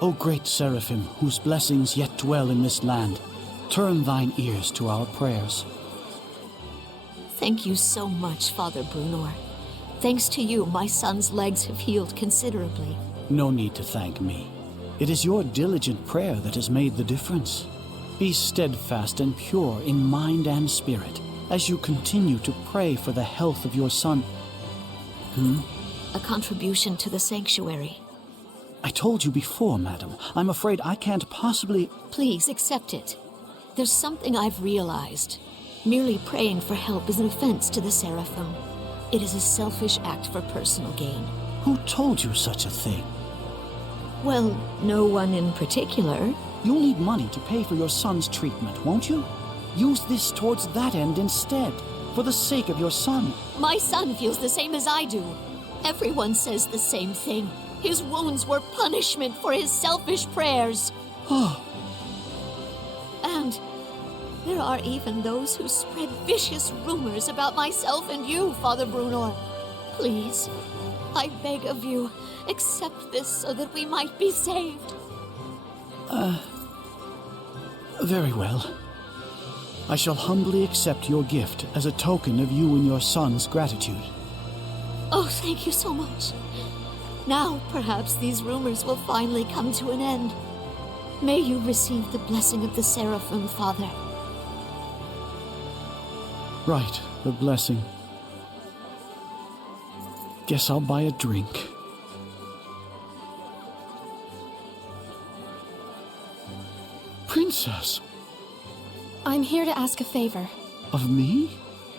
O great Seraphim, whose blessings yet dwell in this land, turn thine ears to our prayers. Thank you so much, Father Brunor. Thanks to you, my son's legs have healed considerably. No need to thank me. It is your diligent prayer that has made the difference. Be steadfast and pure in mind and spirit as you continue to pray for the health of your son. A contribution to the sanctuary. I told you before, madam. I'm afraid I can't possibly... Please accept it. There's something I've realized. Merely praying for help is an offense to the Seraphim. It is a selfish act for personal gain. Who told you such a thing? Well, no one in particular. You'll need money to pay for your son's treatment, won't you? Use this towards that end instead, for the sake of your son. My son feels the same as I do. Everyone says the same thing. His wounds were punishment for his selfish prayers. And there are even those who spread vicious rumors about myself and you, Father Brunor. Please, I beg of you, accept this so that we might be saved. Very well. I shall humbly accept your gift as a token of you and your son's gratitude. Oh, thank you so much. Now, perhaps these rumors will finally come to an end. May you receive the blessing of the Seraphim, Father. Right, the blessing. Guess I'll buy a drink. Princess! I'm here to ask a favor. Of me?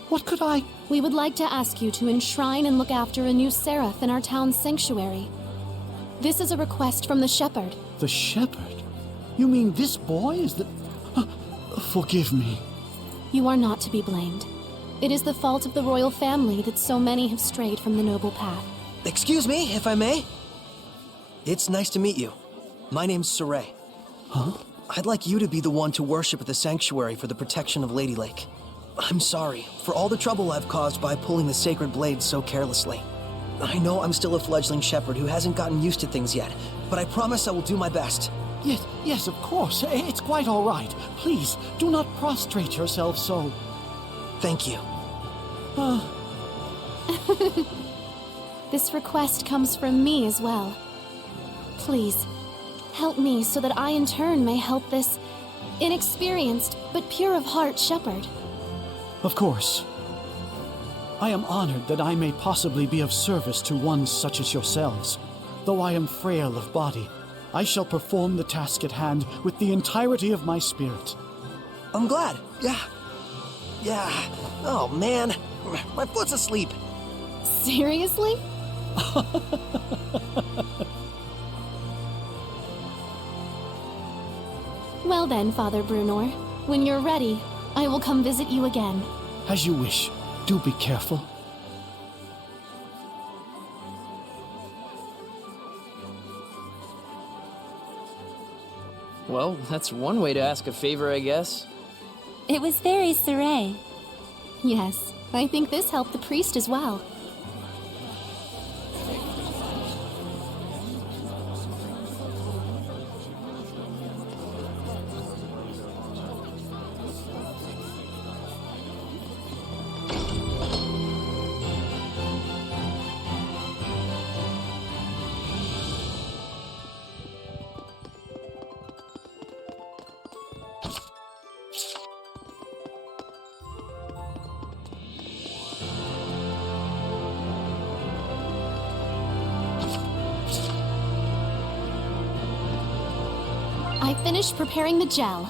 What could I... We would like to ask you to enshrine and look after a new seraph in our town's sanctuary. This is a request from the shepherd. The shepherd? You mean this boy is the... Forgive me. You are not to be blamed. It is the fault of the royal family that so many have strayed from the noble path. Excuse me, if I may? It's nice to meet you. My name's Saray. Huh? I'd like you to be the one to worship at the sanctuary for the protection of Lady Lake. I'm sorry for all the trouble I've caused by pulling the sacred blade so carelessly. I know I'm still a fledgling shepherd who hasn't gotten used to things yet, but I promise I will do my best. Yes, of course. It's quite all right. Please, do not prostrate yourself so. Thank you. This request comes from me as well. Please, help me so that I in turn may help this inexperienced but pure of heart shepherd. Of course. I am honored that I may possibly be of service to one such as yourselves. Though I am frail of body, I shall perform the task at hand with the entirety of my spirit. I'm glad. Yeah. Oh, man. My foot's asleep. Seriously? Well then, Father Brunor, when you're ready, I will come visit you again. As you wish. Do be careful. Well, that's one way to ask a favor, I guess. It was very Saray. Yes, I think this helped the priest as well. I finished preparing the gel.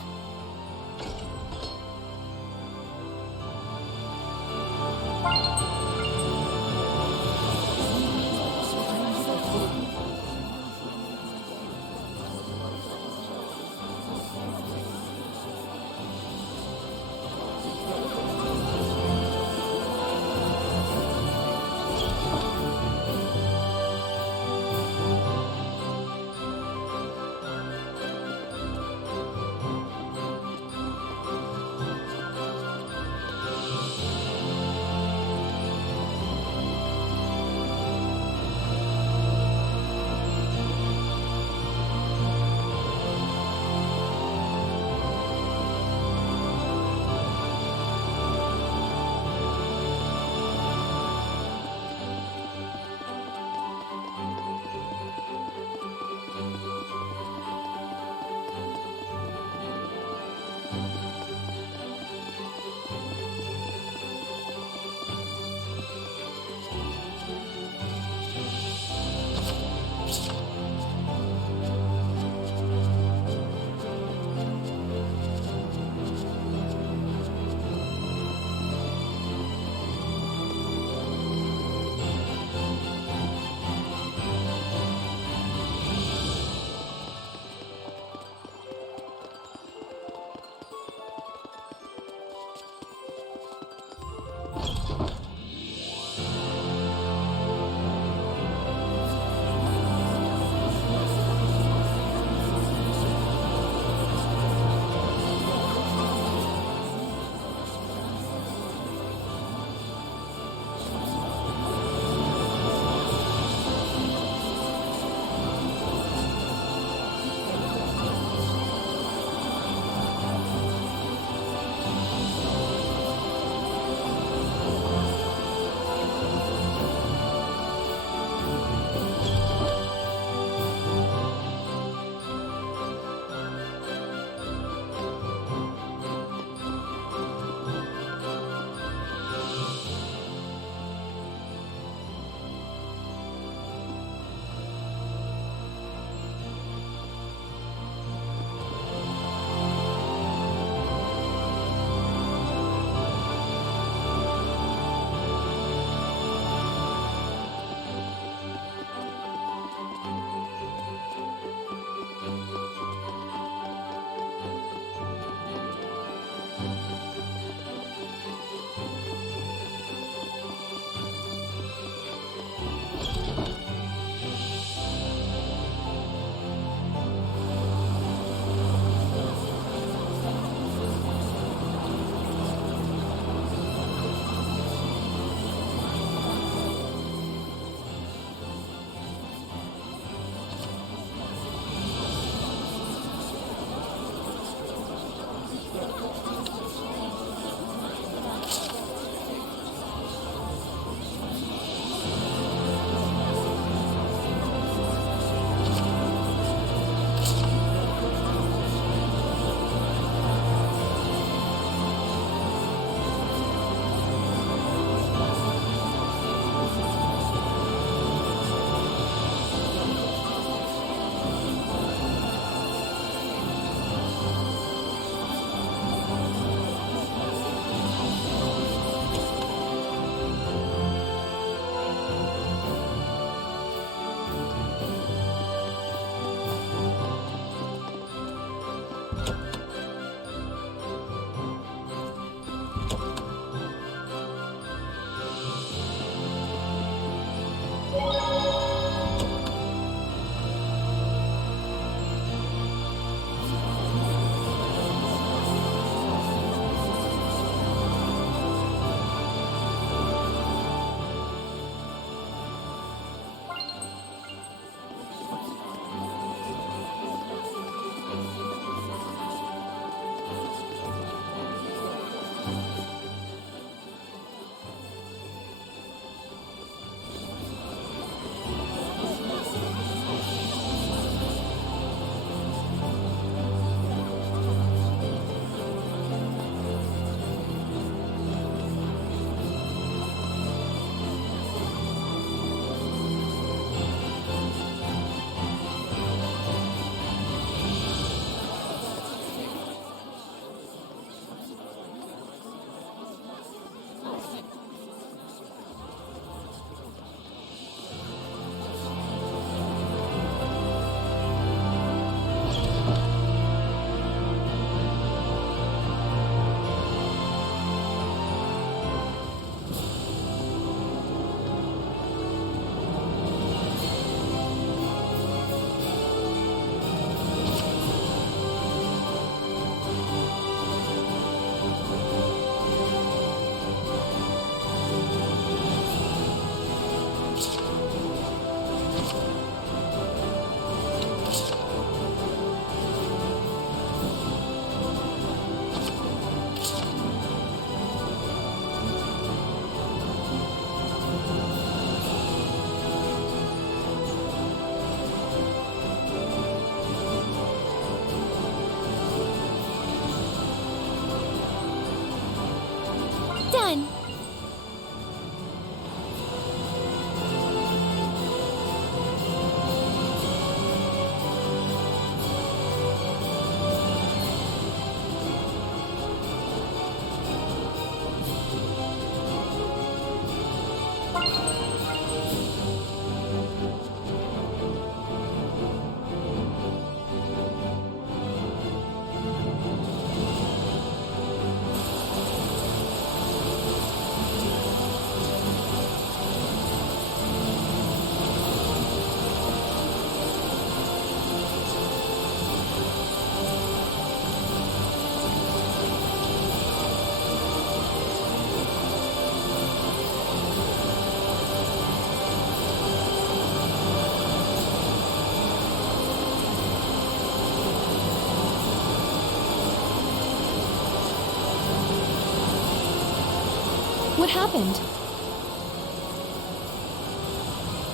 What happened?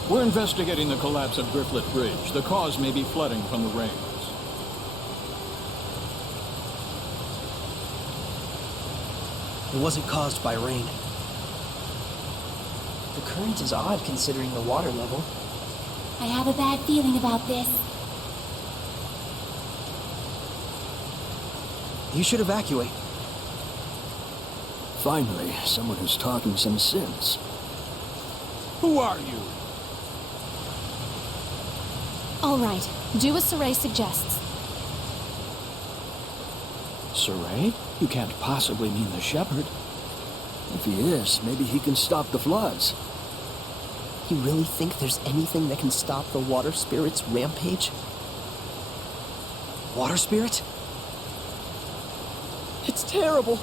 We're investigating the collapse of Driftlet Bridge. The cause may be flooding from the rains. It wasn't caused by rain. The current is odd considering the water level. I have a bad feeling about this. You should evacuate. Finally, someone who's talking some sense. Who are you? All right, do as Saray suggests. Saray? You can't possibly mean the shepherd. If he is, maybe he can stop the floods. You really think there's anything that can stop the water spirit's rampage? Water spirit? It's terrible.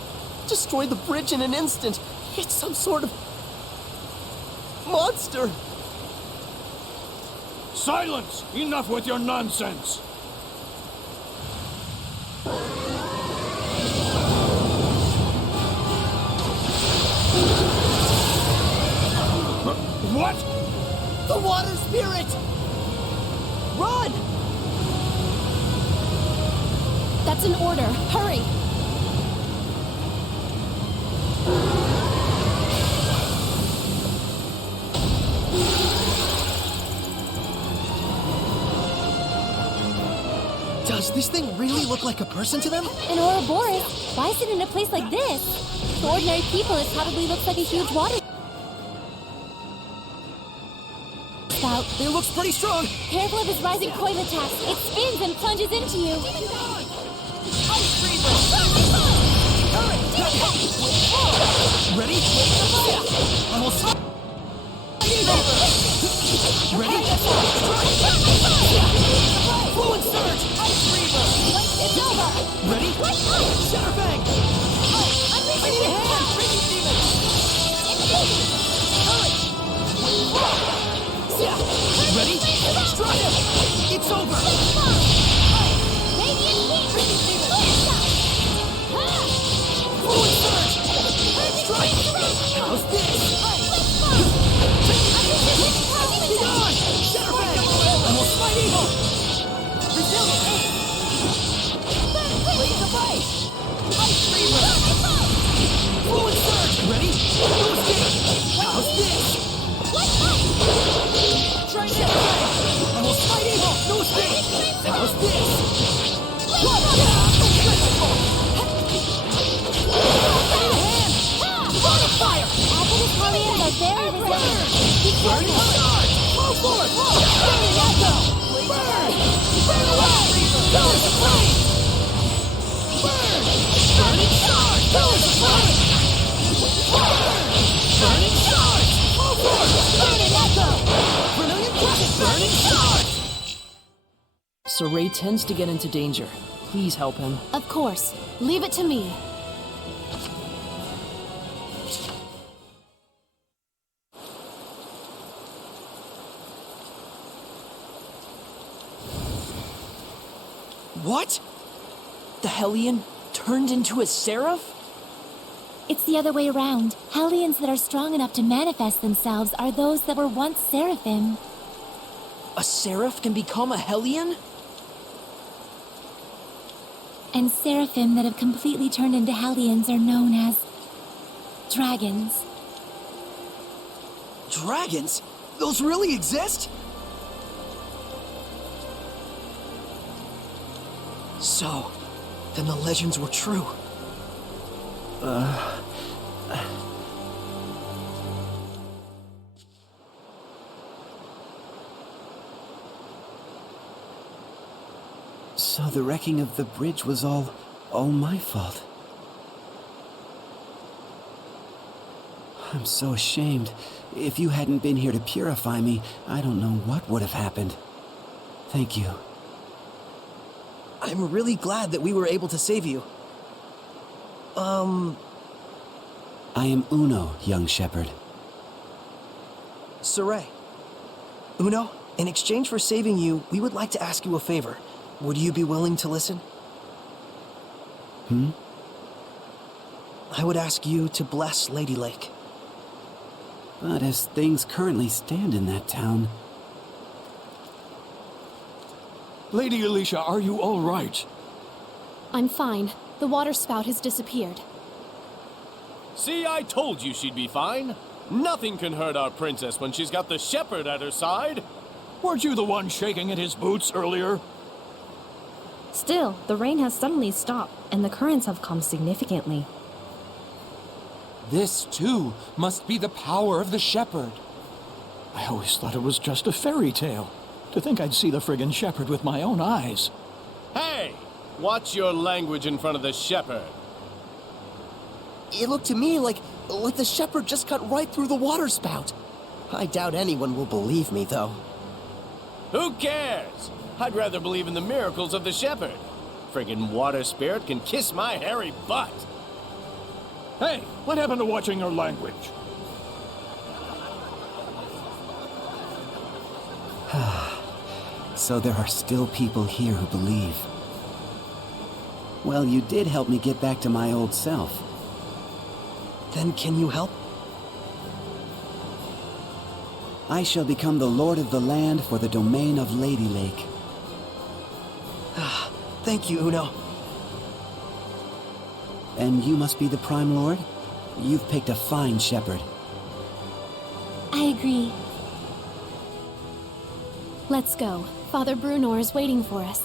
Destroyed the bridge in an instant. It's some sort of monster. Silence! Enough with your nonsense! What? The water spirit! Run! That's an order. Hurry! Does this thing really look like a person to them? An Ouroboros? Why is it in a place like this? To ordinary people, it probably looks like a huge water spout. It looks pretty strong. Careful of his rising coil attacks. It spins and plunges into you. Ready? Almost. Ready? Fluid surge! It's over. Ready? Shatter bang! I need a hand! Freaking demon! Ready? Strike him! It's over! Fluid surge! Strike! How's this? Be gone! Shatter bang! Almost fight evil! Resilient aim! Lead the fight! Ice Reaver! Fluid surge! Ready? No escape! How's this? Try shatter bang! Almost fight evil! No escape! How's this? Fire! Opposite Koreans are very resilient. Be Burning careful. stars! Full force! Burning echo! Burn! Burn away! Go as a flame! Burn! Burning stars! Go as a flame! Burn! Burning stars! Full force! Burning echo! Brilliant crescent! Burning stars! Saray tends to get into danger. Please help him. Of course. Leave it to me. What? The Hellion turned into a seraph? It's the other way around. Hellions that are strong enough to manifest themselves are those that were once seraphim. A seraph can become a Hellion? And seraphim that have completely turned into hellions are known as dragons. Dragons? Those really exist? So, then the legends were true. So the wrecking of the bridge was all my fault. I'm so ashamed. If you hadn't been here to purify me, I don't know what would have happened. Thank you. I'm really glad that we were able to save you. I am Uno, young shepherd. Saray. Uno, in exchange for saving you, we would like to ask you a favor. Would you be willing to listen? Hmm? I would ask you to bless Lady Lake. But as things currently stand in that town... Lady Alicia, are you all right? I'm fine. The water spout has disappeared. See, I told you she'd be fine. Nothing can hurt our princess when she's got the shepherd at her side. Weren't you the one shaking in his boots earlier? Still, the rain has suddenly stopped, and the currents have calmed significantly. This, too, must be the power of the shepherd. I always thought it was just a fairy tale. To think I'd see the friggin' shepherd with my own eyes. Hey! Watch your language in front of the shepherd. It looked to me like the shepherd just cut right through the water spout. I doubt anyone will believe me, though. Who cares? I'd rather believe in the miracles of the shepherd. Friggin' water spirit can kiss my hairy butt. Hey, what happened to watching your language? So there are still people here who believe. Well, you did help me get back to my old self. Then can you help? I shall become the lord of the land for the domain of Lady Lake. Thank you, Uno. And you must be the Prime Lord? You've picked a fine shepherd. I agree. Let's go. Father Brunor is waiting for us.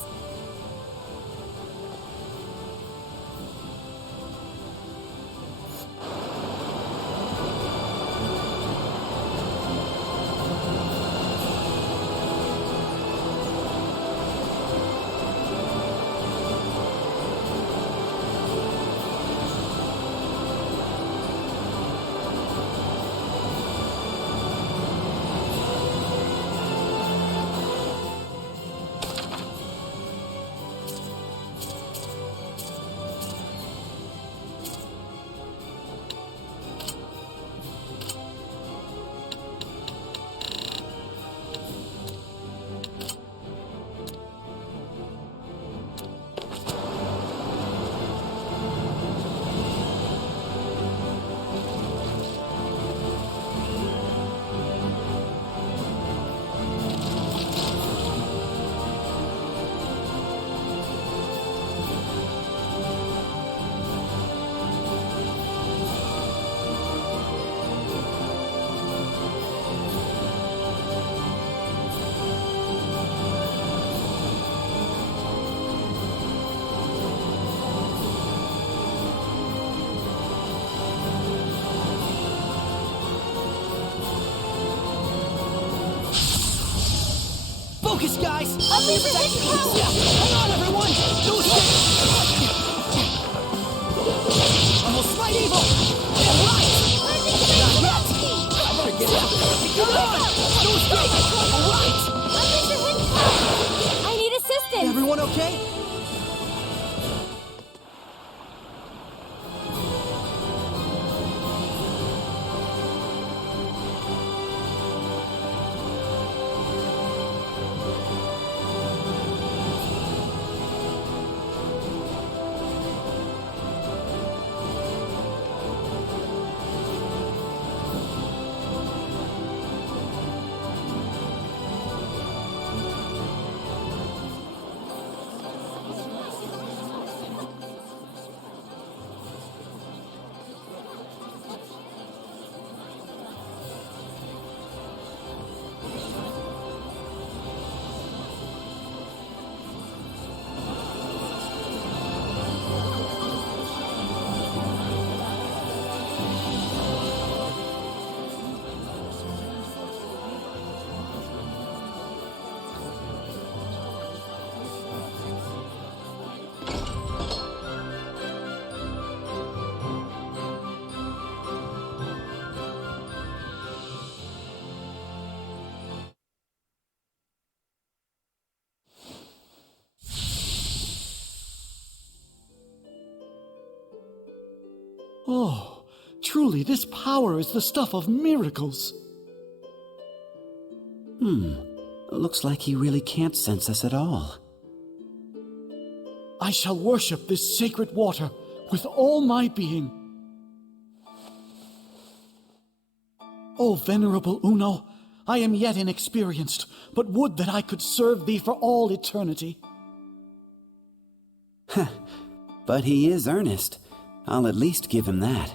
Focus, guys! Hang on, everyone! No escape! I will smite evil! Right! Not yet! I better get out! Come on! No escape! Right! I need assistance! Everyone okay? Oh, truly this power is the stuff of miracles. Looks like he really can't sense us at all. I shall worship this sacred water with all my being. O venerable Uno, I am yet inexperienced, but would that I could serve thee for all eternity. But he is earnest. I'll at least give him that.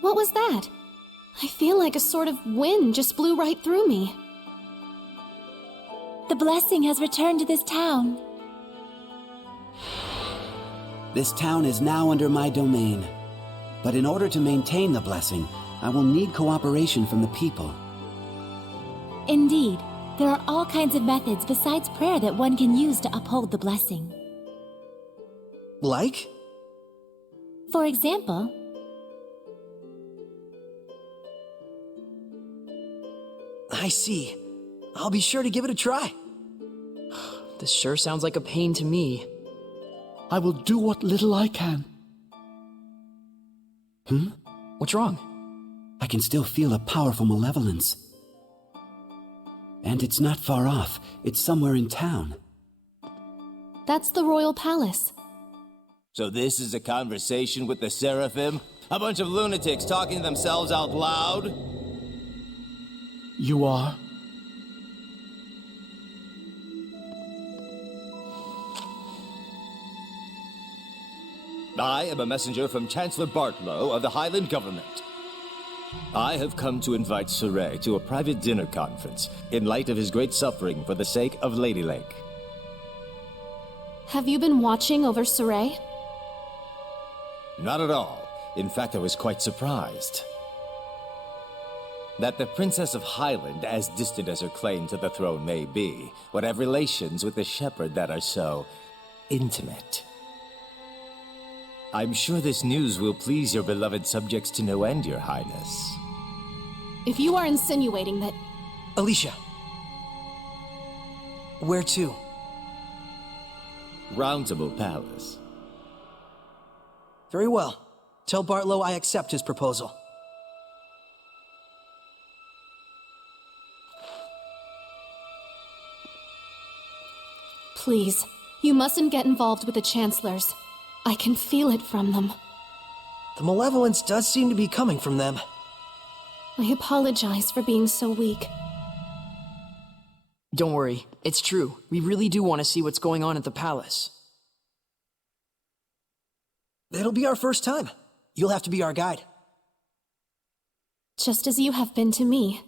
What was that? I feel like a sort of wind just blew right through me. The blessing has returned to this town. This town is now under my domain. But in order to maintain the blessing, I will need cooperation from the people. Indeed, there are all kinds of methods besides prayer that one can use to uphold the blessing. Like? For example, I see. I'll be sure to give it a try. This sure sounds like a pain to me. I will do what little I can. What's wrong? I can still feel a powerful malevolence. And it's not far off. It's somewhere in town. That's the royal palace. So this is a conversation with the Seraphim? A bunch of lunatics talking to themselves out loud? You are? I am a messenger from Chancellor Bartlow of the Highland government. I have come to invite Saray to a private dinner conference in light of his great suffering for the sake of Lady Lake. Have you been watching over Saray? Not at all. In fact, I was quite surprised. That the Princess of Highland, as distant as her claim to the throne may be, would have relations with the shepherd that are so intimate. I'm sure this news will please your beloved subjects to no end, Your Highness. If you are insinuating that... Alicia. Where to? Roundtable Palace. Very well. Tell Bartlow I accept his proposal. Please, you mustn't get involved with the Chancellors. I can feel it from them. The malevolence does seem to be coming from them. I apologize for being so weak. Don't worry, it's true. We really do want to see what's going on at the palace. It'll be our first time. You'll have to be our guide. Just as you have been to me.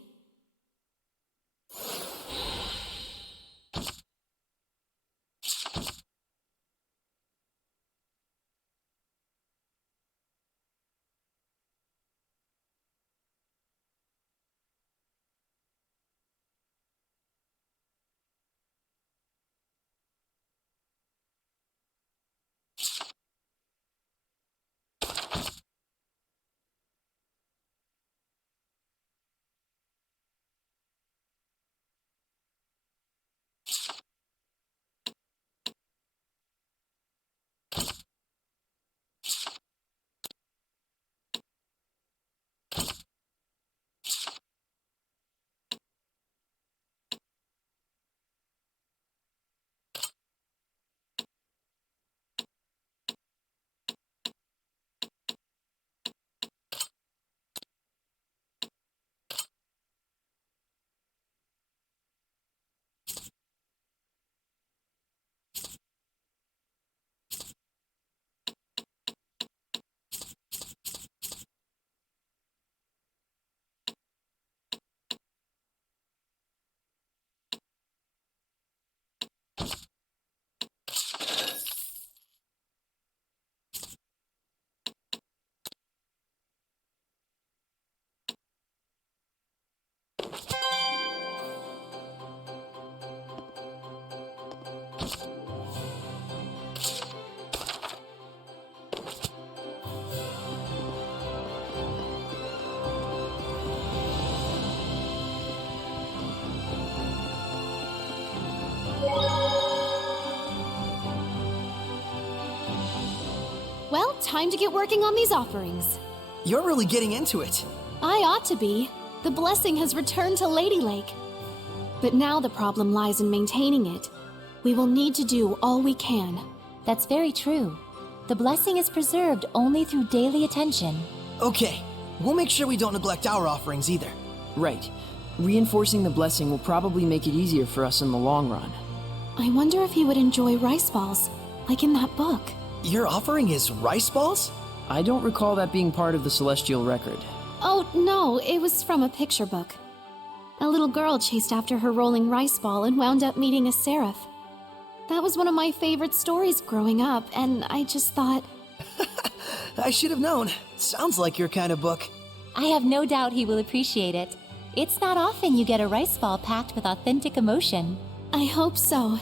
Well, time to get working on these offerings. You're really getting into it. I ought to be. The blessing has returned to Lady Lake. But now the problem lies in maintaining it. We will need to do all we can. That's very true. The blessing is preserved only through daily attention. Okay, we'll make sure we don't neglect our offerings either. Right. Reinforcing the blessing will probably make it easier for us in the long run. I wonder if he would enjoy rice balls, like in that book. Your offering is rice balls? I don't recall that being part of the celestial record. Oh, no, it was from a picture book. A little girl chased after her rolling rice ball and wound up meeting a seraph. That was one of my favorite stories growing up, and I just thought... I should have known. Sounds like your kind of book. I have no doubt he will appreciate it. It's not often you get a rice ball packed with authentic emotion. I hope so.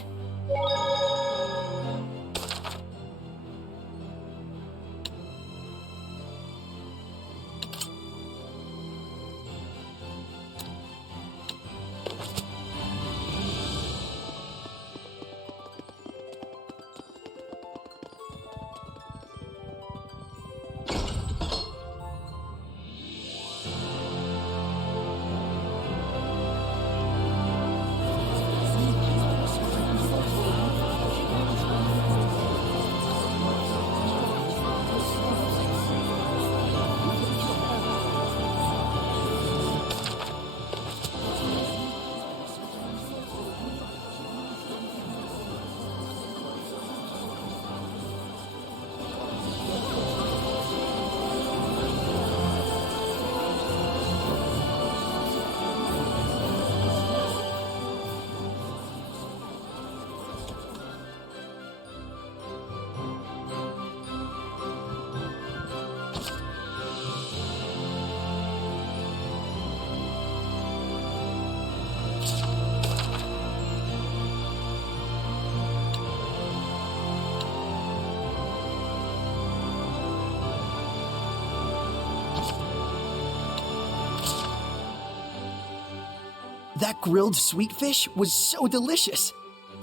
That grilled sweet fish was so delicious.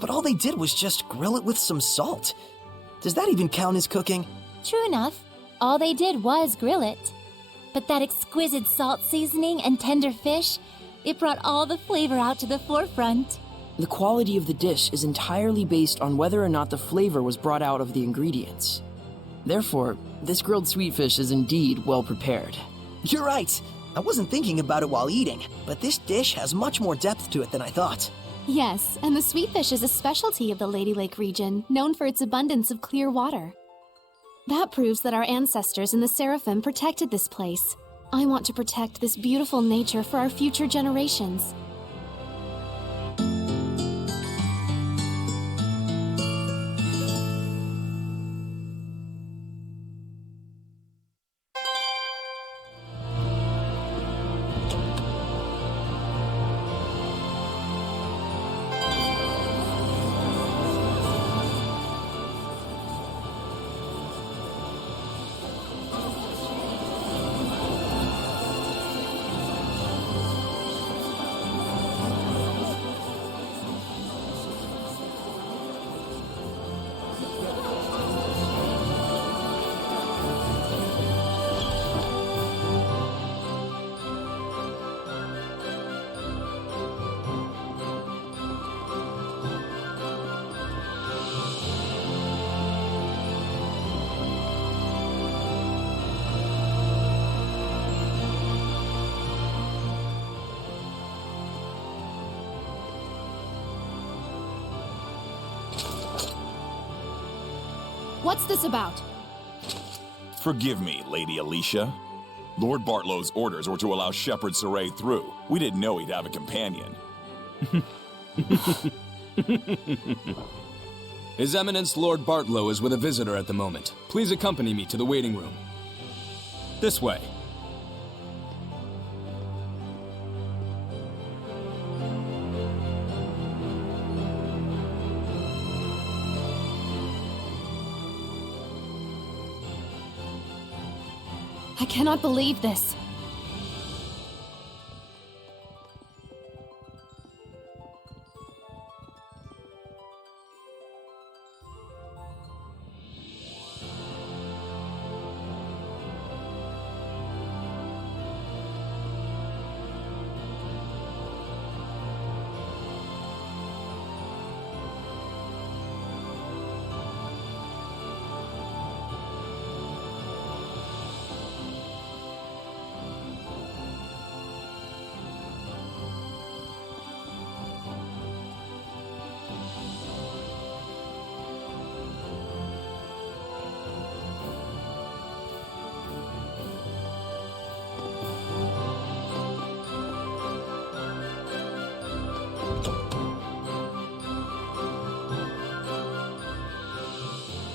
But all they did was just grill it with some salt. Does that even count as cooking? True enough. All they did was grill it. But that exquisite salt seasoning and tender fish, it brought all the flavor out to the forefront. The quality of the dish is entirely based on whether or not the flavor was brought out of the ingredients. Therefore, this grilled sweet fish is indeed well prepared. You're right. I wasn't thinking about it while eating, but this dish has much more depth to it than I thought. Yes, and the sweet fish is a specialty of the Lady Lake region, known for its abundance of clear water. That proves that our ancestors in the Seraphim protected this place. I want to protect this beautiful nature for our future generations. What's this about? Forgive me, Lady Alicia. Lord Bartlow's orders were to allow Shepherd Saray through. We didn't know he'd have a companion. His Eminence Lord Bartlow is with a visitor at the moment. Please accompany me to the waiting room. This way. I cannot believe this.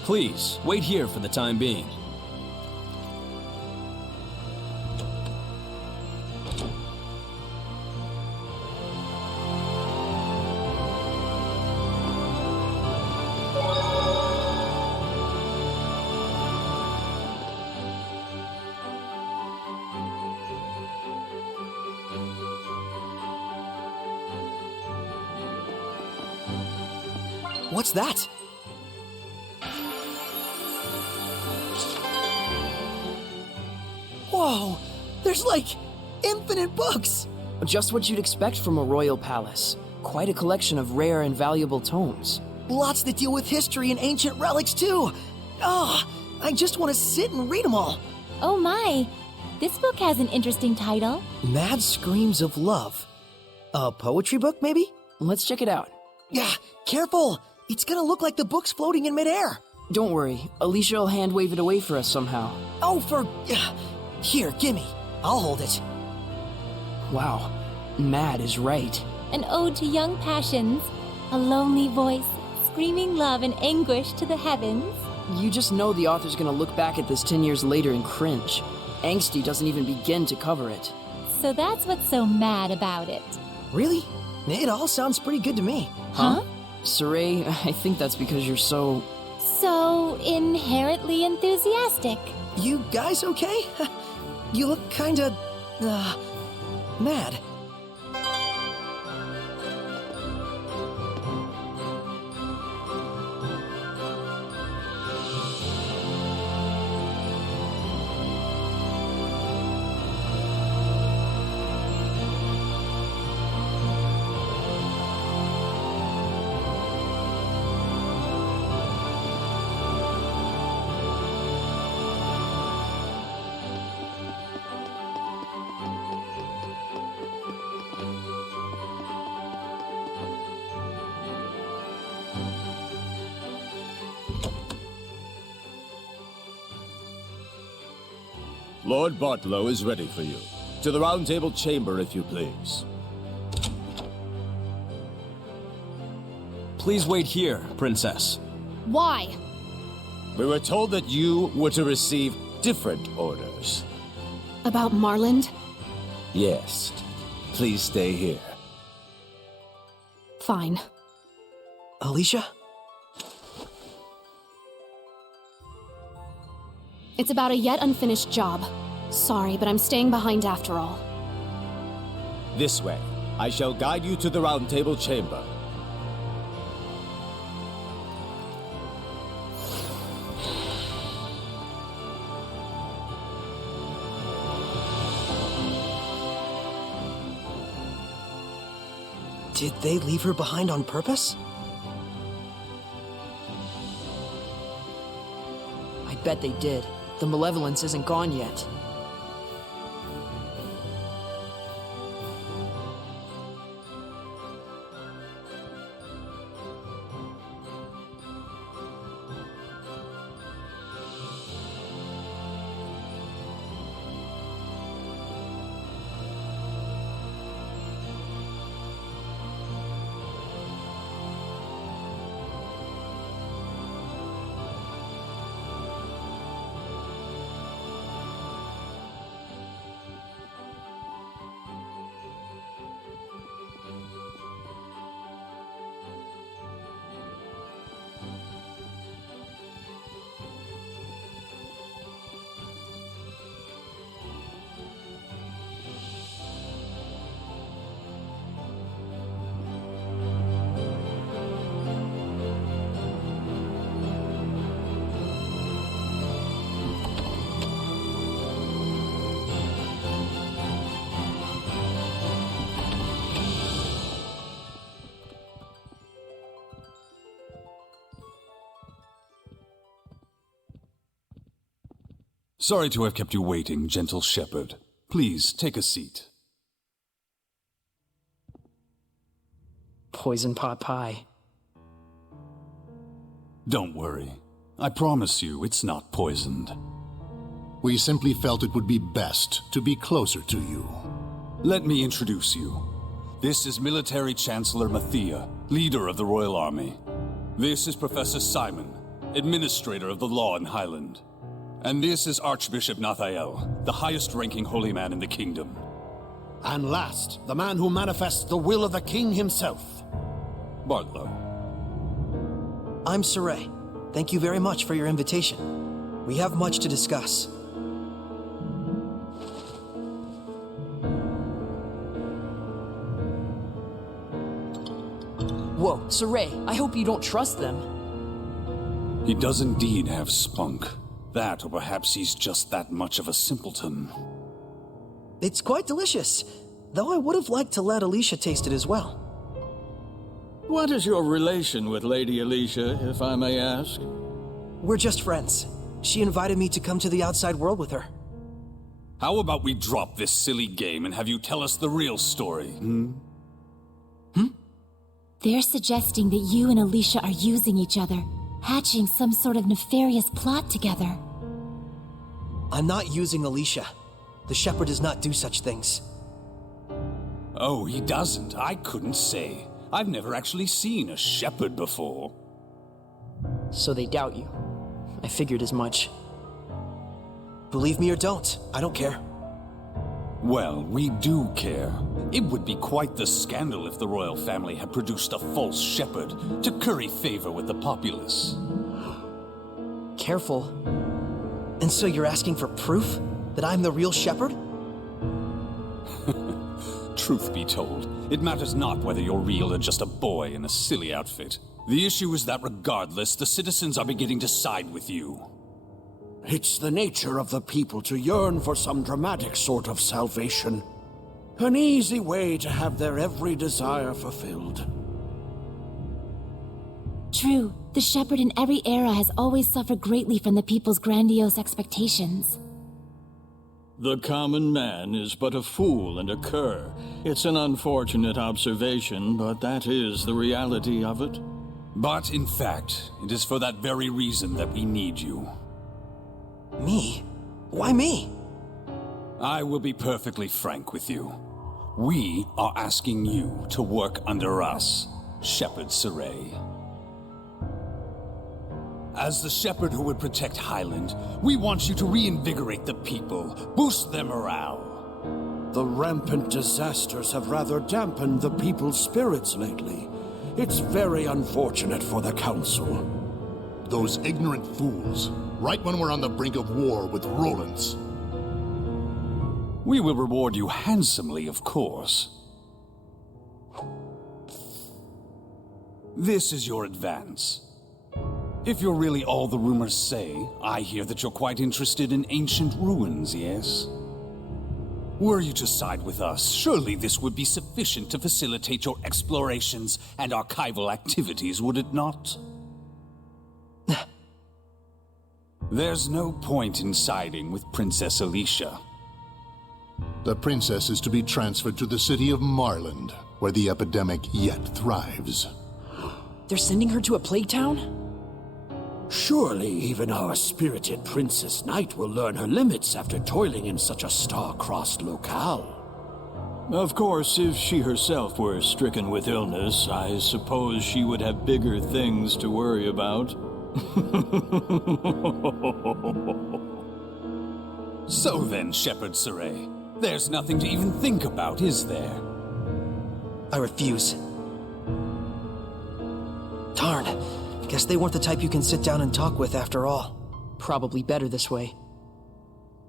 Please, wait here for the time being. What's that? Whoa! There's like infinite books! Just what you'd expect from a royal palace. Quite a collection of rare and valuable tomes. Lots that deal with history and ancient relics, too! Oh, I just want to sit and read them all. Oh my! This book has an interesting title. Mad Screams of Love. A poetry book, maybe? Let's check it out. Yeah, careful! It's gonna look like the book's floating in midair. Don't worry, Alicia will hand wave it away for us somehow. Oh, Here, gimme. I'll hold it. Wow, Mad is right. An ode to young passions. A lonely voice, screaming love and anguish to the heavens. You just know the author's gonna look back at this 10 years later and cringe. Angsty doesn't even begin to cover it. So that's what's so mad about it. Really? It all sounds pretty good to me. Huh? Saray, I think that's because you're so inherently enthusiastic. You guys okay? You look kinda, mad. Lord Bartlow is ready for you. To the Round Table chamber, if you please. Please wait here, Princess. Why? We were told that you were to receive different orders. About Marland? Yes. Please stay here. Fine. Alicia? It's about a yet unfinished job. Sorry, but I'm staying behind after all. This way. I shall guide you to the Round Table chamber. Did they leave her behind on purpose? I bet they did. The malevolence isn't gone yet. Sorry to have kept you waiting, gentle shepherd. Please, take a seat. Poison pot pie. Don't worry. I promise you it's not poisoned. We simply felt it would be best to be closer to you. Let me introduce you. This is Military Chancellor Mathia, leader of the Royal Army. This is Professor Simon, administrator of the law in Highland. And this is Archbishop Nathael, the highest-ranking holy man in the kingdom. And last, the man who manifests the will of the king himself. Bartlow. I'm Saray. Thank you very much for your invitation. We have much to discuss. Whoa, Saray, I hope you don't trust them. He does indeed have spunk. That, or perhaps he's just that much of a simpleton. It's quite delicious, though I would have liked to let Alicia taste it as well. What is your relation with Lady Alicia, if I may ask? We're just friends. She invited me to come to the outside world with her. How about we drop this silly game and have you tell us the real story, They're suggesting that you and Alicia are using each other, hatching some sort of nefarious plot together. I'm not using Alicia. The Shepherd does not do such things. Oh, he doesn't? I couldn't say. I've never actually seen a shepherd before. So they doubt you. I figured as much. Believe me or don't, I don't care. Well, we do care. It would be quite the scandal if the royal family had produced a false shepherd to curry favor with the populace. Careful. And so you're asking for proof that I'm the real shepherd? Truth be told, it matters not whether you're real or just a boy in a silly outfit. The issue is that regardless, the citizens are beginning to side with you. It's the nature of the people to yearn for some dramatic sort of salvation. An easy way to have their every desire fulfilled. True, the shepherd in every era has always suffered greatly from the people's grandiose expectations. The common man is but a fool and a cur. It's an unfortunate observation, but that is the reality of it. But, in fact, it is for that very reason that we need you. Me? Why me? I will be perfectly frank with you. We are asking you to work under us, Shepherd Saray. As the shepherd who would protect Highland, we want you to reinvigorate the people, boost their morale. The rampant disasters have rather dampened the people's spirits lately. It's very unfortunate for the Council. Those ignorant fools, right when we're on the brink of war with Roland's. We will reward you handsomely, of course. This is your advance. If you're really all the rumors say, I hear that you're quite interested in ancient ruins, yes? Were you to side with us, surely this would be sufficient to facilitate your explorations and archival activities, would it not? There's no point in siding with Princess Alicia. The princess is to be transferred to the city of Marland, where the epidemic yet thrives. They're sending her to a plague town? Surely even our spirited Princess Knight will learn her limits after toiling in such a star-crossed locale. Of course, if she herself were stricken with illness, I suppose she would have bigger things to worry about. So then, Shepherd Saray, there's nothing to even think about, is there? I refuse. Darn. Guess they weren't the type you can sit down and talk with after all. Probably better this way.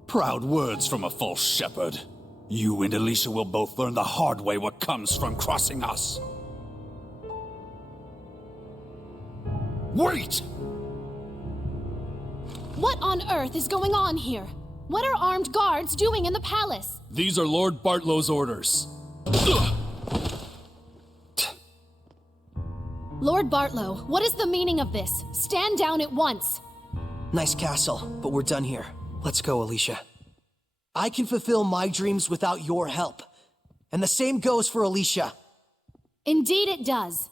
Proud words from a false shepherd. You and Alicia will both learn the hard way what comes from crossing us. Wait! What on earth is going on here? What are armed guards doing in the palace? These are Lord Bartlow's orders. Lord Bartlow, what is the meaning of this? Stand down at once. Nice castle, but we're done here. Let's go, Alicia. I can fulfill my dreams without your help. And the same goes for Alicia. Indeed it does.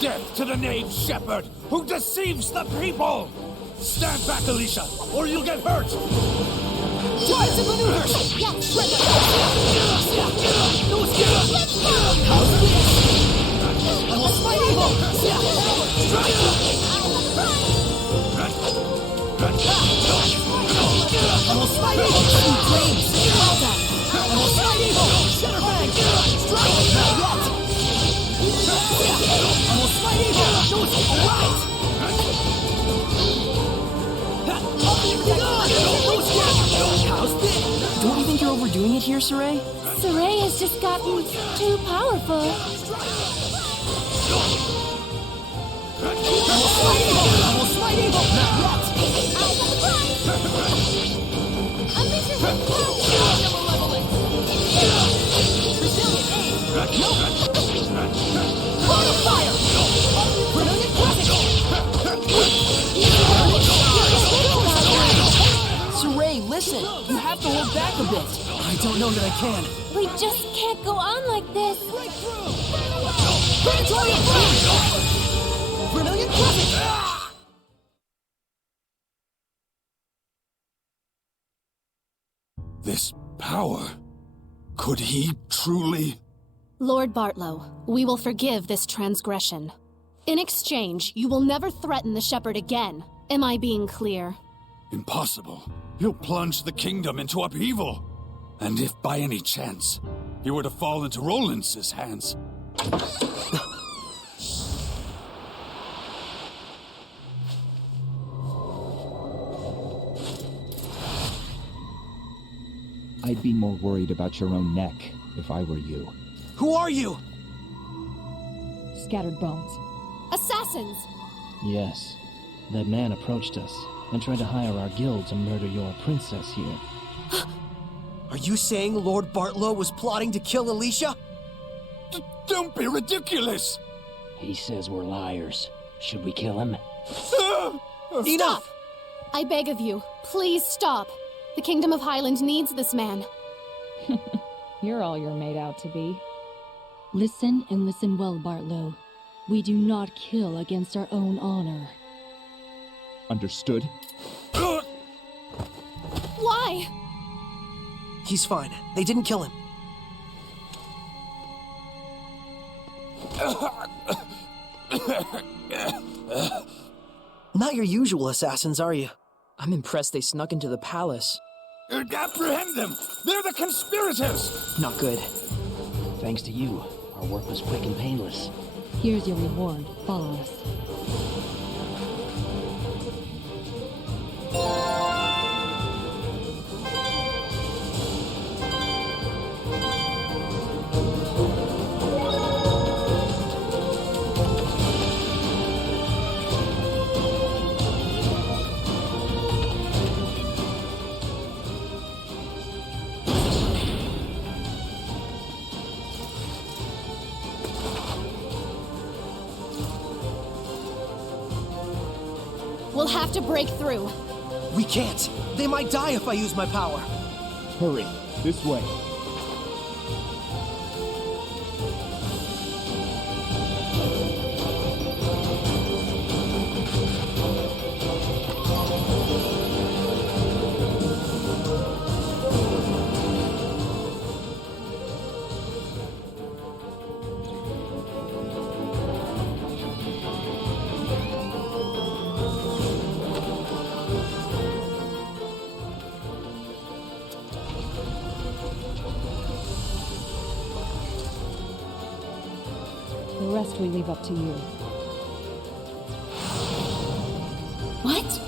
Death to the knave shepherd who deceives the people! Stand back, Alicia, or you'll get hurt! Defensive maneuvers! Yes! I will fight evil! Almost right eagle! Sweet dreams! Well done! Almost right eagle! Shutterbang! Strike! Not yet! Almost right eagle! Alright! Don't you think you're overdoing it here, Saray? Saray has just gotten too powerful. Almost right eagle! Not yet! Fire! Brilliant Saray, listen! You have to hold back a bit! I don't know that I can. We just can't go on like this. Predatory Blade! Brilliant Crescent! This power. Could he truly? Lord Bartlow, we will forgive this transgression. In exchange, you will never threaten the Shepherd again. Am I being clear? Impossible. He'll plunge the kingdom into upheaval. And if by any chance he were to fall into Rollins' hands. I'd be more worried about your own neck if I were you. Who are you? Scattered bones. Assassins! Yes. That man approached us and tried to hire our guild to murder your princess here. Are you saying Lord Bartlow was plotting to kill Alicia? Don't be ridiculous! He says we're liars. Should we kill him? Stop! I beg of you, please stop. The Kingdom of Highland needs this man. You're all you're made out to be. Listen and listen well, Bartlow. We do not kill against our own honor. Understood? Why? He's fine. They didn't kill him. Not your usual assassins, are you? I'm impressed they snuck into the palace. Apprehend them! They're the conspirators! Not good. Thanks to you, our work was quick and painless. Here's your reward. Follow us. We'll have to break through. We can't. They might die if I use my power. Hurry, this way. The rest we leave up to you. What?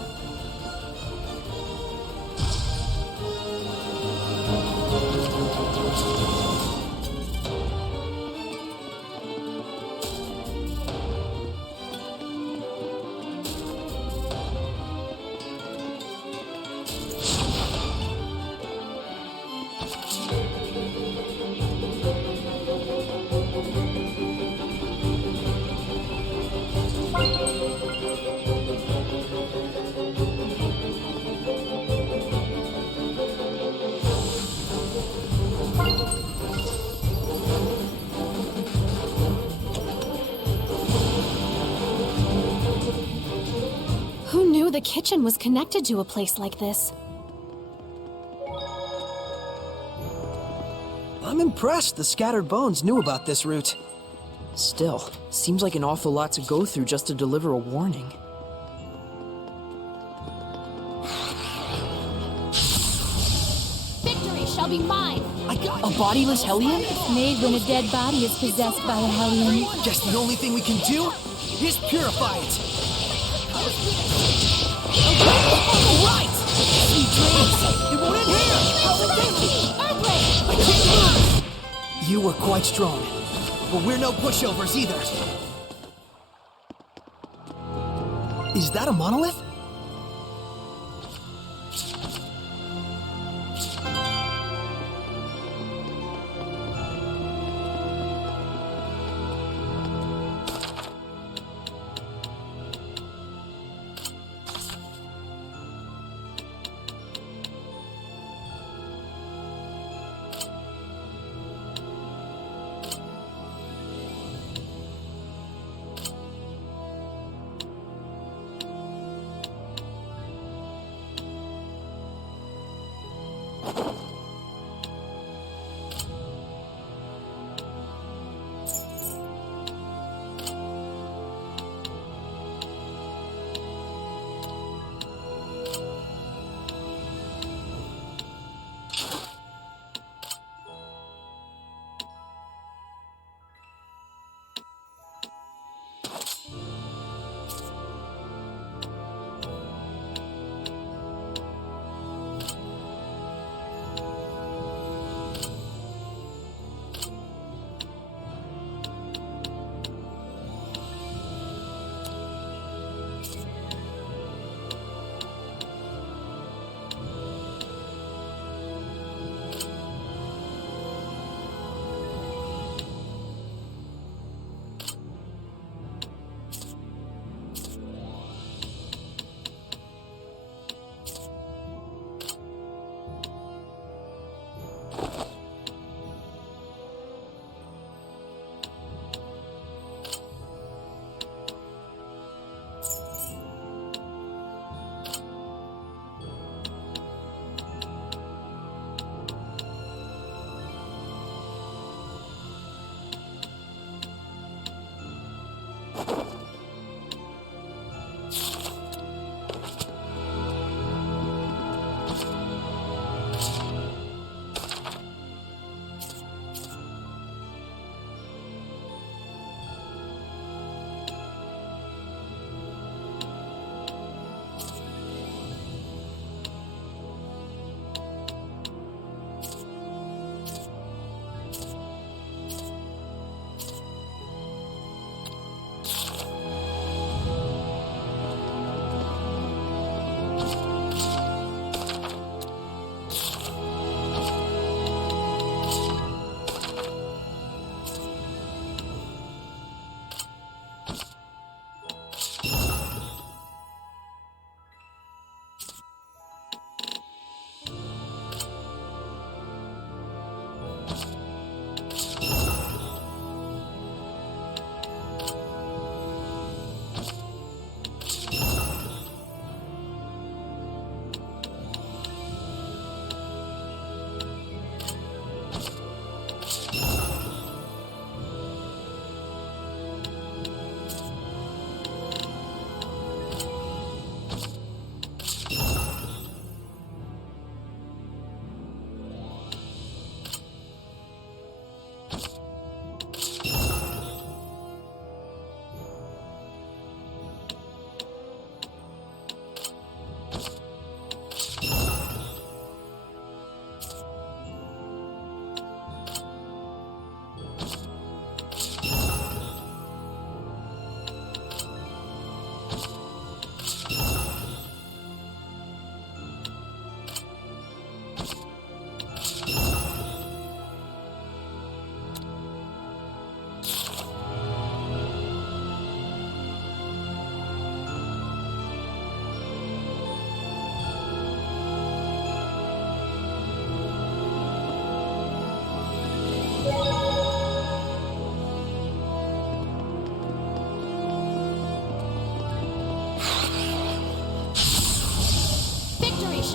Who knew the kitchen was connected to a place like this? I'm impressed the Scattered Bones knew about this route. Still, seems like an awful lot to go through just to deliver a warning. shall be mine. A bodiless Hellion? Made when a dead body is possessed by a Hellion. Guess the only thing we can do is purify it. Right! Sweet dreams! It won't end here! I can't move! You were quite strong, but we're no pushovers either. Is that a monolith?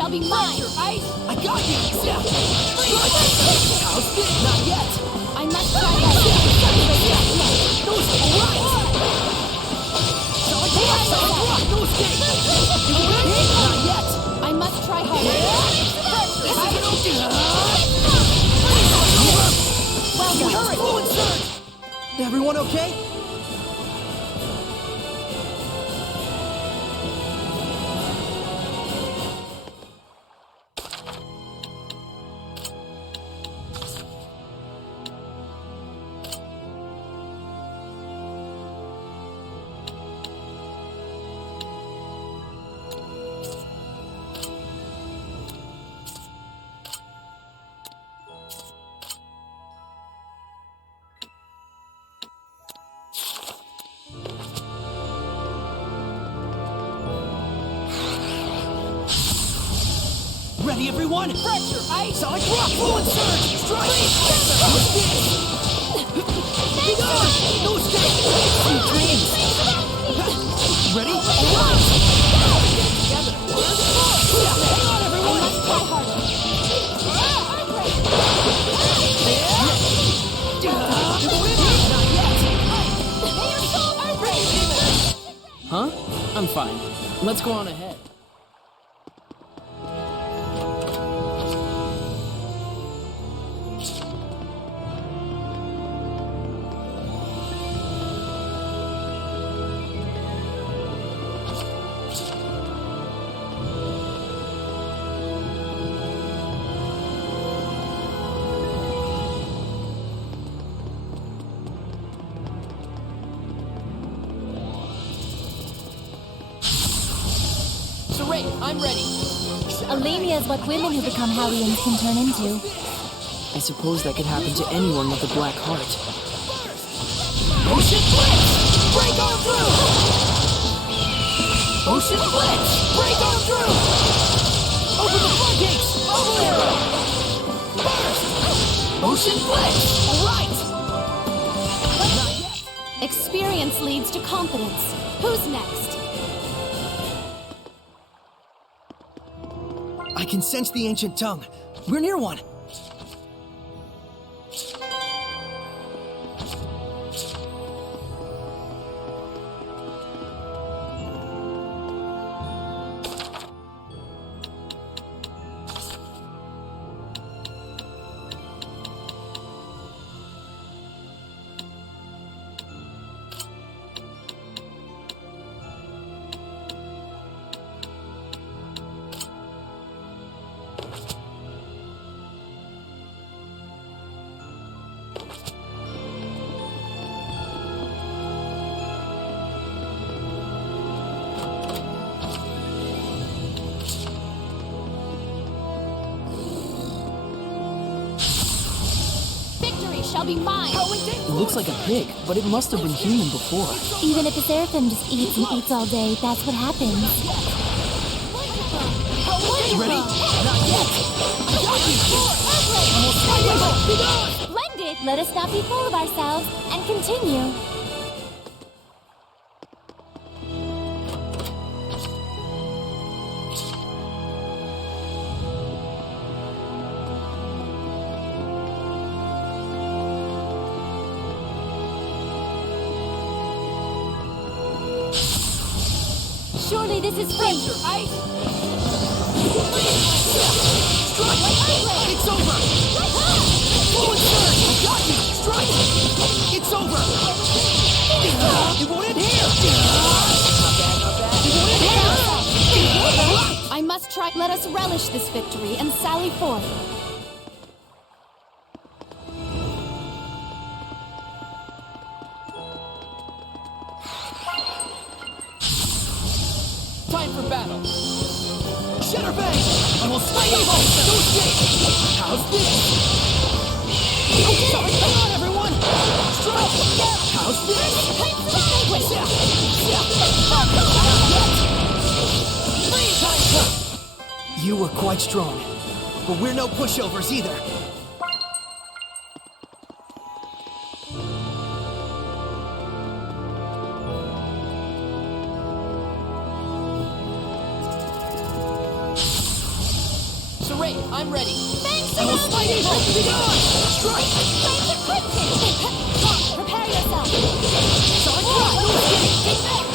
shall be mine! Right? I got you! How's this? Not yet! I must try harder! Those right! Solid rock! No escape! Not yet! I must try harder! Everyone okay? Ready, everyone? Fracture! Ice! Sonic Rock! Fluid Surge! Strike! Be gone! No escape! Sweet dreams! Ready? Alright! Together! Hang on, everyone! Try harder. Huh? I'm fine. Let's go on ahead. Ray, I'm ready. Alemia is what women who become Hellions can turn into. I suppose that could happen to anyone with a black heart. Ocean Blitz! Break on through! Ocean Blitz! Break on through! Open the floodgates! Bubble arrow! Burst! Ocean Blitz! Right! Experience leads to confidence. Who's next? I can sense the ancient tongue. We're near one. Shall be mine. It looks like a pig, but it must have been human before. Even if a seraphim just eats and eats all day, that's what happens. Ready? Not yet. Splendid! Let us not be full of ourselves and continue. Surely this is fate. Ice! Strike! It's over! Fluid Surge! Got you! Strike! It's over! It won't end here! It won't end here! I must try. Let us relish this victory and sally forth. Time for battle. Shatter Bang! I will strike evil! No escape! How's this? Sonic, hang on, everyone! Strike! How's this? You were quite strong, but we're no pushovers either. Ray, I'm ready. Thanks, I will fight evil! Be gone! Strike! Prepare yourself. Sonic Rock! No escape!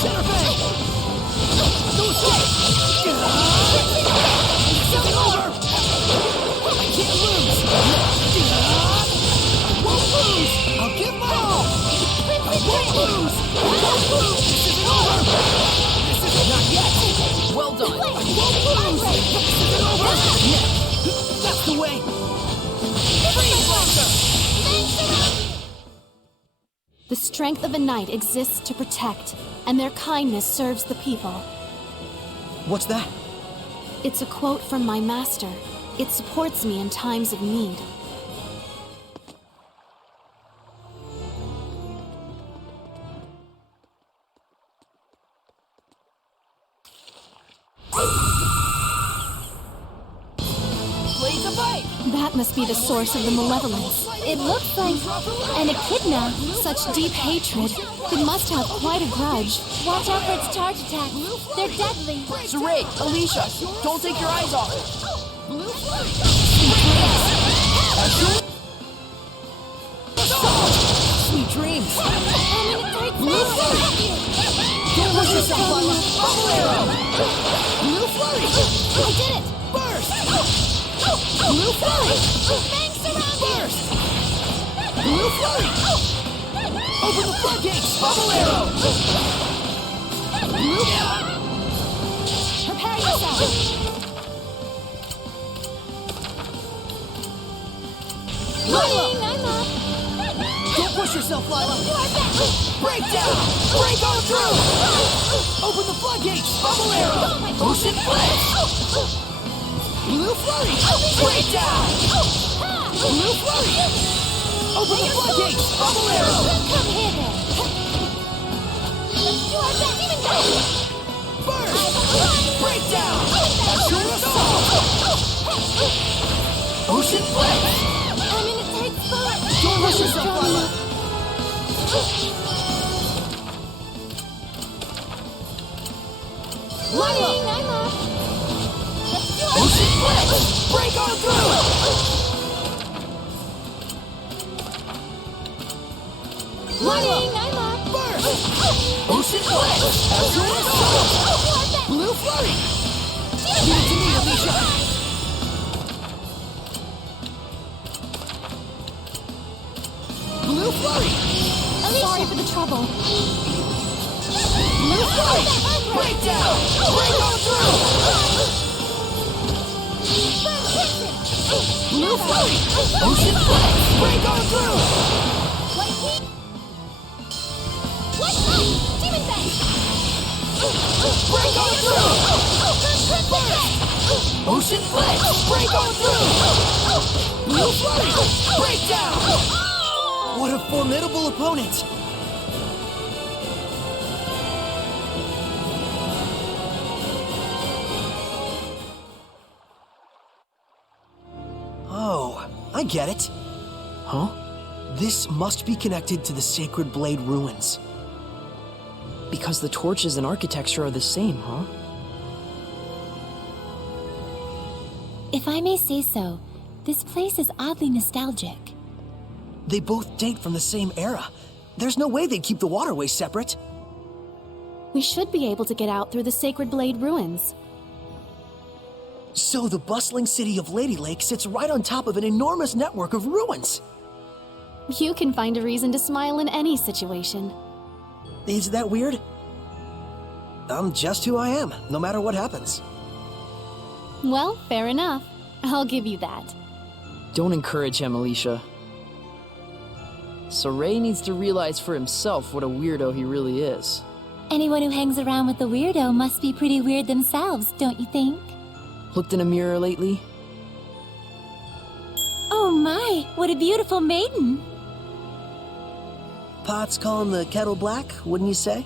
Shatter Bang! No escape! It's over! I can't lose! I won't lose! I'll strength of a knight exists to protect, and their kindness serves the people. What's that? It's a quote from my master. It supports me in times of need. That must be the source of the malevolence. It looks like an echidna. Such deep hatred. It must have quite a grudge. Watch out for its charge attacks. They're deadly. Saray, Alicia, don't take your eyes off it. Sweet dreams. Don't push yourself, Lila. Bubble arrow. Blue flurry. I did it. Burst. Blue flurry. Fangs surround burst. Blue flurry. Open the floodgates. Bubble arrow. Blue. Prepare yourself. Lila. I'm up. Don't push yourself, Lila. Break down. Break on through. Open the floodgates. Bubble arrow. Ocean flash. Blue flurry. Break down. Blue flurry. Open the floodgates. Bubble arrow. Come here then. You are back. Even go. Burst. Break down. Azure assault. Ocean flash. I'm in a tight spot. Don't push yourself, Lila. Lila. I'm up. Ocean flash. Break on through. Lila. I'm up. Burst. Ocean flash. Azure assault. Blue flurry. Give it to me, Alicia. Blue flurry. Sorry for the trouble. Blue flurry. Break down. Break on through. Blue flurry. Ocean flash. Break on through. What? Demon Fang. Break on through. Ocean flash. Break on through. Blue flurry. Break down. What a formidable opponent! Oh, I get it. Huh? This must be connected to the Sacred Blade ruins. Because the torches and architecture are the same, huh? If I may say so, this place is oddly nostalgic. They both date from the same era. There's no way they'd keep the waterways separate. We should be able to get out through the Sacred Blade ruins. So the bustling city of Lady Lake sits right on top of an enormous network of ruins. You can find a reason to smile in any situation. Is that weird? I'm just who I am, no matter what happens. Well, fair enough. I'll give you that. Don't encourage him, Alicia. Saray needs to realize for himself what a weirdo he really is. Anyone who hangs around with the weirdo must be pretty weird themselves, don't you think? Looked in a mirror lately? Oh my, what a beautiful maiden! Pot's calling the kettle black, wouldn't you say?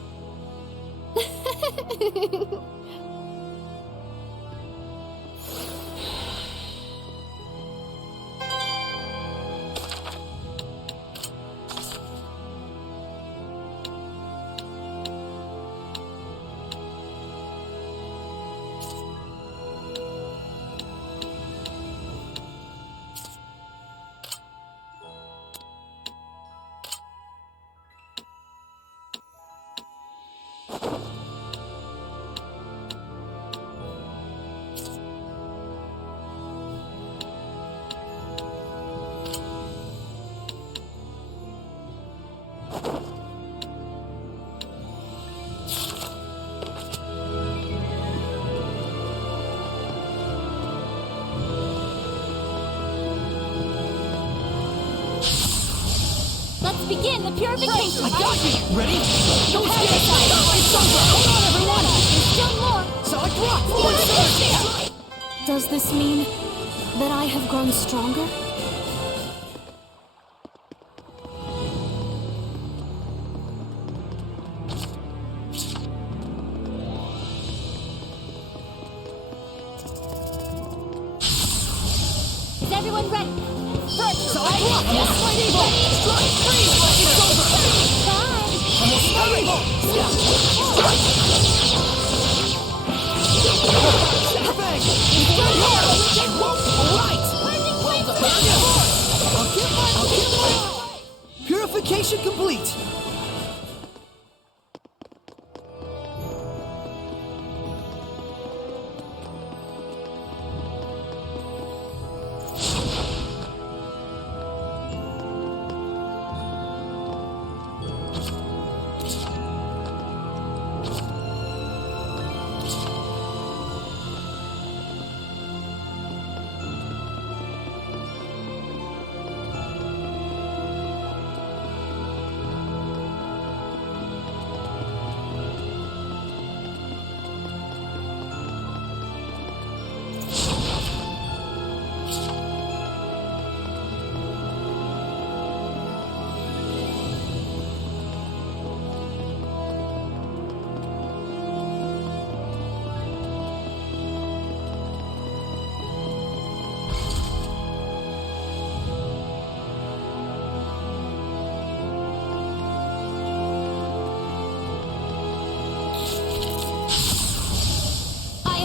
must begin the purification. I got you! Ready? Don't skip! Hold on, everyone! There's still more! Solid rock! Forward surge! Does this mean that I have grown stronger? Is everyone ready? First, Solid rock! Ready? Strike! Freeze! It's over! Bye! Almost ready! Bang! Alright! I'll get my... Purification complete!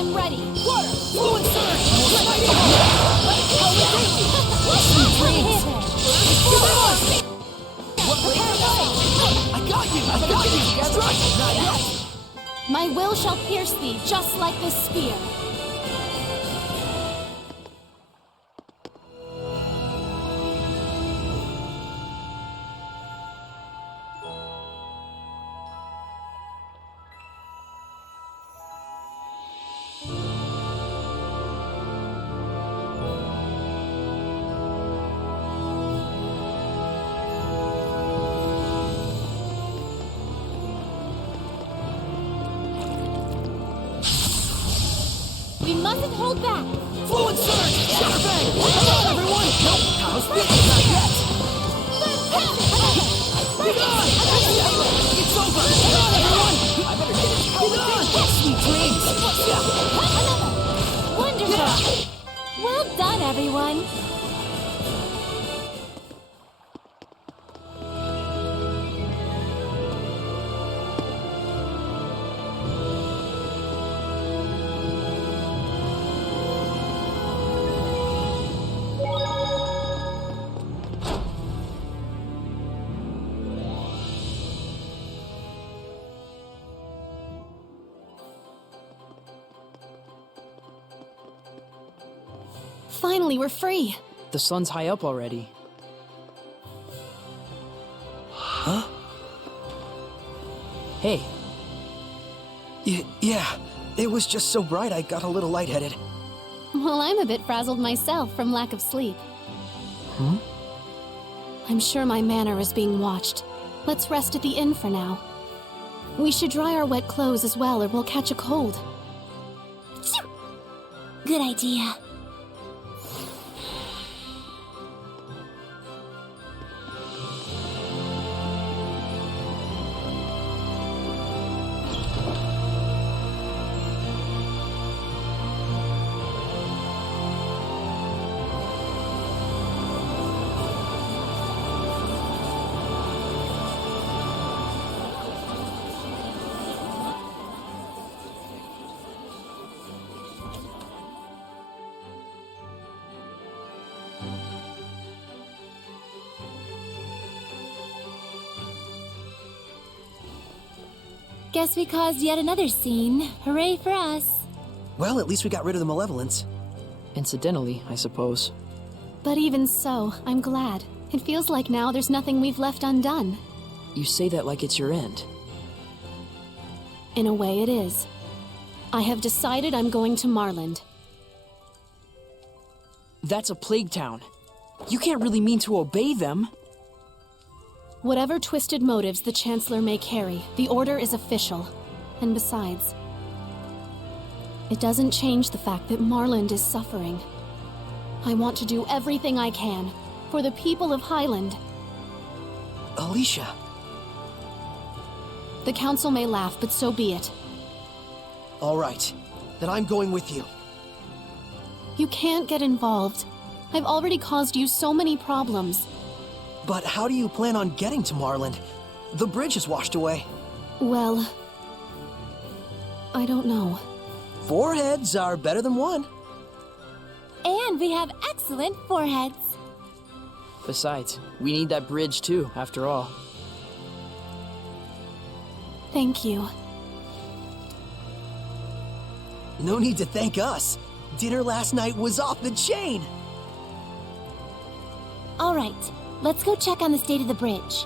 am ready. Water! Fluid surge! Ready! I got you! I got you! Strike! Not yet! My will shall pierce thee, just like this spear. We mustn't hold back. Fluid surge! Shadowbang! Come on, everyone! Nope! How's this? Not yet! Be gone! It's over! Come on, everyone! I better get it. Be gone! Sweet dreams! Wonderful. Well done, everyone. Finally, we're free. The sun's high up already. Huh? Hey. Yeah, it was just so bright I got a little lightheaded. Well, I'm a bit frazzled myself from lack of sleep. Hmm? I'm sure my manor is being watched. Let's rest at the inn for now. We should dry our wet clothes as well, or we'll catch a cold. Good idea. Guess we caused yet another scene. Hooray for us. Well, at least we got rid of the malevolence. Incidentally, I suppose. But even so, I'm glad. It feels like now there's nothing we've left undone. You say that like it's your end. In a way, it is. I have decided I'm going to Marland. That's a plague town. You can't really mean to obey them. Whatever twisted motives the Chancellor may carry, the order is official. And besides, it doesn't change the fact that Marland is suffering. I want to do everything I can for the people of Highland. Alicia. The Council may laugh, but so be it. All right. Then I'm going with you. You can't get involved. I've already caused you so many problems. But how do you plan on getting to Marland? The bridge is washed away. Well, I don't know. 4 heads are better than 1. And we have excellent foreheads. Besides, we need that bridge too, after all. Thank you. No need to thank us. Dinner last night was off the chain. All right, let's go check on the state of the bridge.